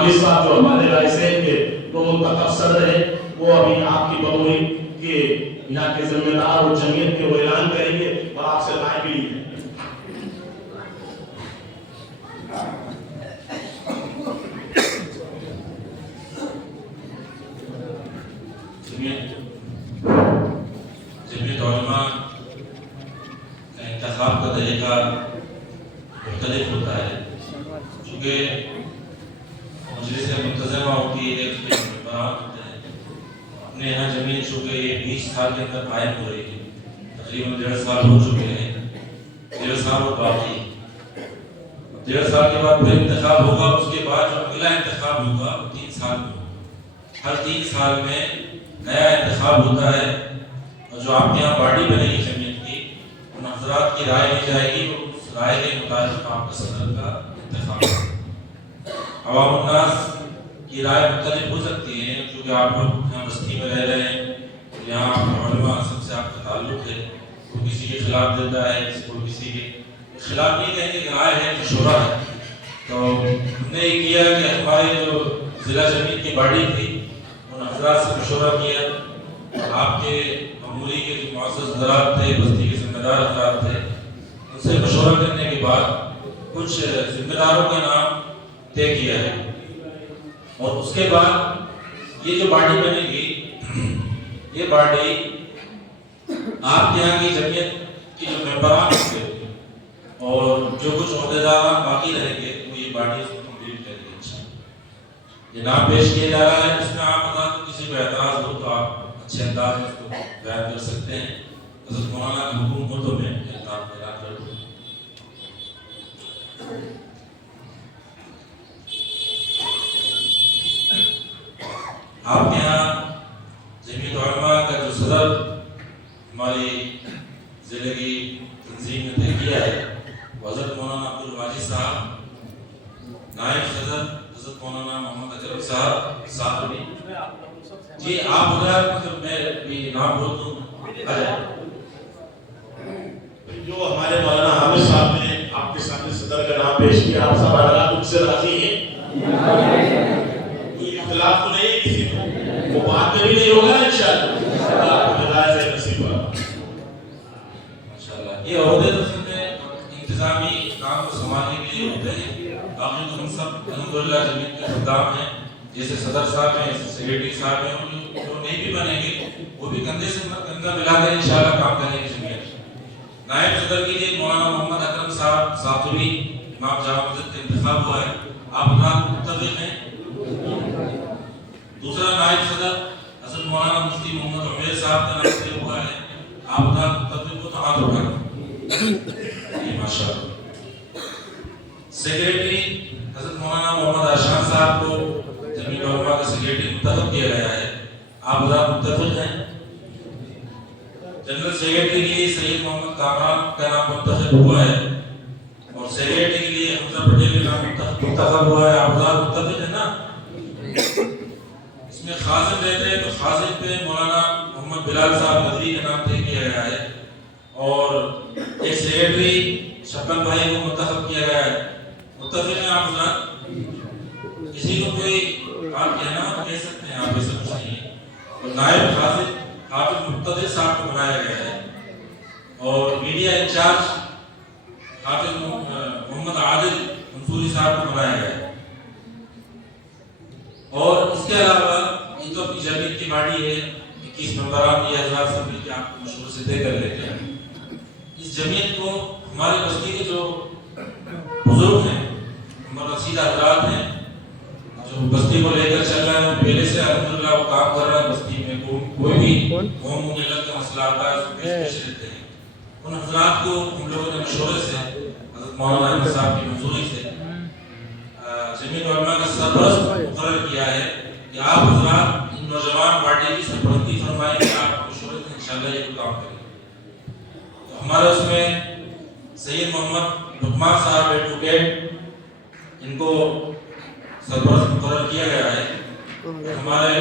حامد صاحب جو ہمارے رائے سے کے تو منتخب صدر ہے، وہ ابھی آپ کی بطوری کے یہاں کے ذمہ دار اور جمعیت کے وہ اعلان کریں گے اور آپ سے رائے بھی ہے۔ جمعیت علماء کا انتخاب کا طریقہ مختلف ہوتا ہے، چونکہ مجلس منتظمہ ہوتی ہے، اس میں ممبران ہوتے ہیں۔ اپنے یہاں جمعیت چونکہ یہ 20 سال کے اندر قائم ہو رہی ہے، تقریباً 1.5 سال ہو چکے ہیں، 1.5 سال اور باقی 1.5 سال کے بعد پھر انتخاب ہوگا، اس کے بعد جو اگلا انتخاب ہوگا وہ 3 سال میں ہوگا۔ ہر 3 سال میں نیا انتخاب ہوتا ہے، اور جو آپ کے یہاں باڈی بنے گی جمعیت کی، ان حضرات کی رائے لی جائے گی اور اس رائے کے مطابق آپ کا صدر کا انتخاب ہوگا۔ عوام الناس کی رائے مختلف ہو سکتی ہے، کیونکہ آپ لوگ یہاں بستی میں رہ رہے ہیں، یہاں علماء سب سے آپ کا تعلق ہے، کوئی کسی کے خلاف دیتا ہے، کسی کے خلاف نہیں کہیں گے کہ رائے ہے مشورہ ہے۔ تو ہم نے یہ کیا کہ ہماری جو ضلع جمعیت کی باڈی تھی ان حضرات سے مشورہ کیا، آپ کے معمولی کے جو معزز حضرات تھے، بستی کے ذمہ دار حضرات تھے، ان سے مشورہ کرنے کے بعد کچھ ذمہ داروں کا نام طے کیا ہے، اور اس کے بعد یہ جو باڈی بنے گی، یہ باڈی آپ کے یہاں کی جمعیت کی جو ممبران ہوں گے اور جو کچھ عہدیدار باقی رہیں گے وہ یہ باڈی اس کو کمپلیٹ کرے گی۔ یہ نام پیش کیا جا رہا ہے، اس میں آپ بتا دو کسی کو اعتراض ہو تو آپ اچھے انداز میں اس کو بیان کر سکتے ہیں۔ حضرت مولانا کا حکم ہو تو میں نام بیان کر دوں۔ آپ کے یہاں جمعیت علماء کا جو صدر ہماری ضلع کی تنظیم نے طے کیا ہے وہ حضرت مولانا عبدالواجد صاحب، نائب صدر حضرت مولانا محمد اکرم صاحب صاحبی۔ جی آپ حضرات میں بھی نام بول دوں، جو ہمارے مولانا حامد صاحب نے آپ کے سامنے صدر کا نام پیش کیا، آپ سب حضرات ان سے راضی ہیں؟ کوئی اختلاف تو نہیں ہے کسی کو؟ وہ بات میں بھی نہیں ہوگا انشاءاللہ، اللہ کو ہدایت سے نصیب ہوا۔ ماشاءاللہ یہ عہدے تو سب میں انتظامی کام کو سنبھالنے کے لیے ہوتے ہیں، باقی تو ہم سب الحمدللہ جمعیت کے خدام ہیں، جیسے صدر صاحب ہیں، جیسے سیکریٹری صاحب ہیں، جو نہیں بھی بنیں گے وہ بھی کندھے سے کندھا ملا کر انشاءاللہ کام کرنے کی جمعیت۔ نائب صدر کے لیے مولانا محمد اکرم صاحب صاحبی امام جامع مسجد کا انتخاب ہوا ہے، آپ حضرات متفق ہیں؟ دوسرا نائب صدر حضرت مولانا مفتی محمد عمیر صاحب کا نام طے ہوا ہے، آپ حضرات متفق ہو تو ہاتھ اٹھائیں۔ جی ماشاءاللہ۔ سیکریٹری حضرت مولانا محمد ارشاد صاحب کو جمعیت علماء کا سیکریٹری منتخب کیا گیا ہے، آپ حضرات متفق ہیں؟ جنرل سیکریٹری کے لیے سید محمد کامران کا نام منتخب ہوا ہے، اور سیکریٹری کے لیے حمزہ پٹیل کا نام منتخب ہوا ہے، آپ حضرات متفق ہیں نا؟ اس میں خازن رہتے ہیں تو خازن پہ مولانا محمد بلال صاحب ندوی کا نام طے کیا گیا ہے، اور ایک سیکریٹری شبن بھائی کو منتخب کیا گیا ہے، متفق ہیں آپ حضرات؟ کسی کو کوئی آپ کہنا ہو کہہ سکتے ہیں، آپ ایسا کچھ نہیں ہے۔ اور نائب خازن حافظ مقتدر صاحب کو بنایا گیا ہے، اور میڈیا انچارج حافظ محمد عادل منصوری صاحب کو بنایا گیا ہے۔ اور اس کے علاوہ یہ تو اپنی جمعیت کی باڈی ہے، 21 ممبران یہ حضرات سب مل کے آپ کو مشورے سے طے کر لیتے ہیں۔ اس جمعیت کو ہمارے بستی کے جو بزرگ ہیں، ہمارے رسیدہ حضرات ہیں، جو بستی کو لے کر چل رہے ہیں، پہلے سے الحمدللہ وہ کام کر رہے ہیں، بستی میں کوئی بھی قوم و ملت کا مسئلہ آتا ہے اس کو پیش لیتے ہیں۔ ان حضرات کو ہم لوگوں نے مشورے سے حضرت مولانا احمد صاحب کی منظوری سے جمعیت علماء کا سرپرست مقرر کیا ہے کہ آپ حضرات ان نوجوان پارٹی کی سرپرستی فرمائیں گے، آپ مشورے سے انشاءاللہ یہ کام کریں گے۔ تو ہمارا اس میں سید محمد لقمان صاحب ایڈوکیٹ، ان کو سرپرست مقرر کیا گیا ہے، ہمارے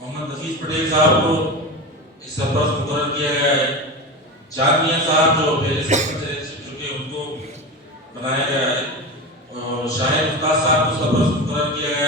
محمد نفیس پٹیل صاحب کو اس سرپرست مقرر کیا گیا ہے، جان میاں صاحب جو پہلے سے چکے ان کو بنایا گیا ہے، اور شاہد استاد صاحب کو سرپرست مقرر کیا گیا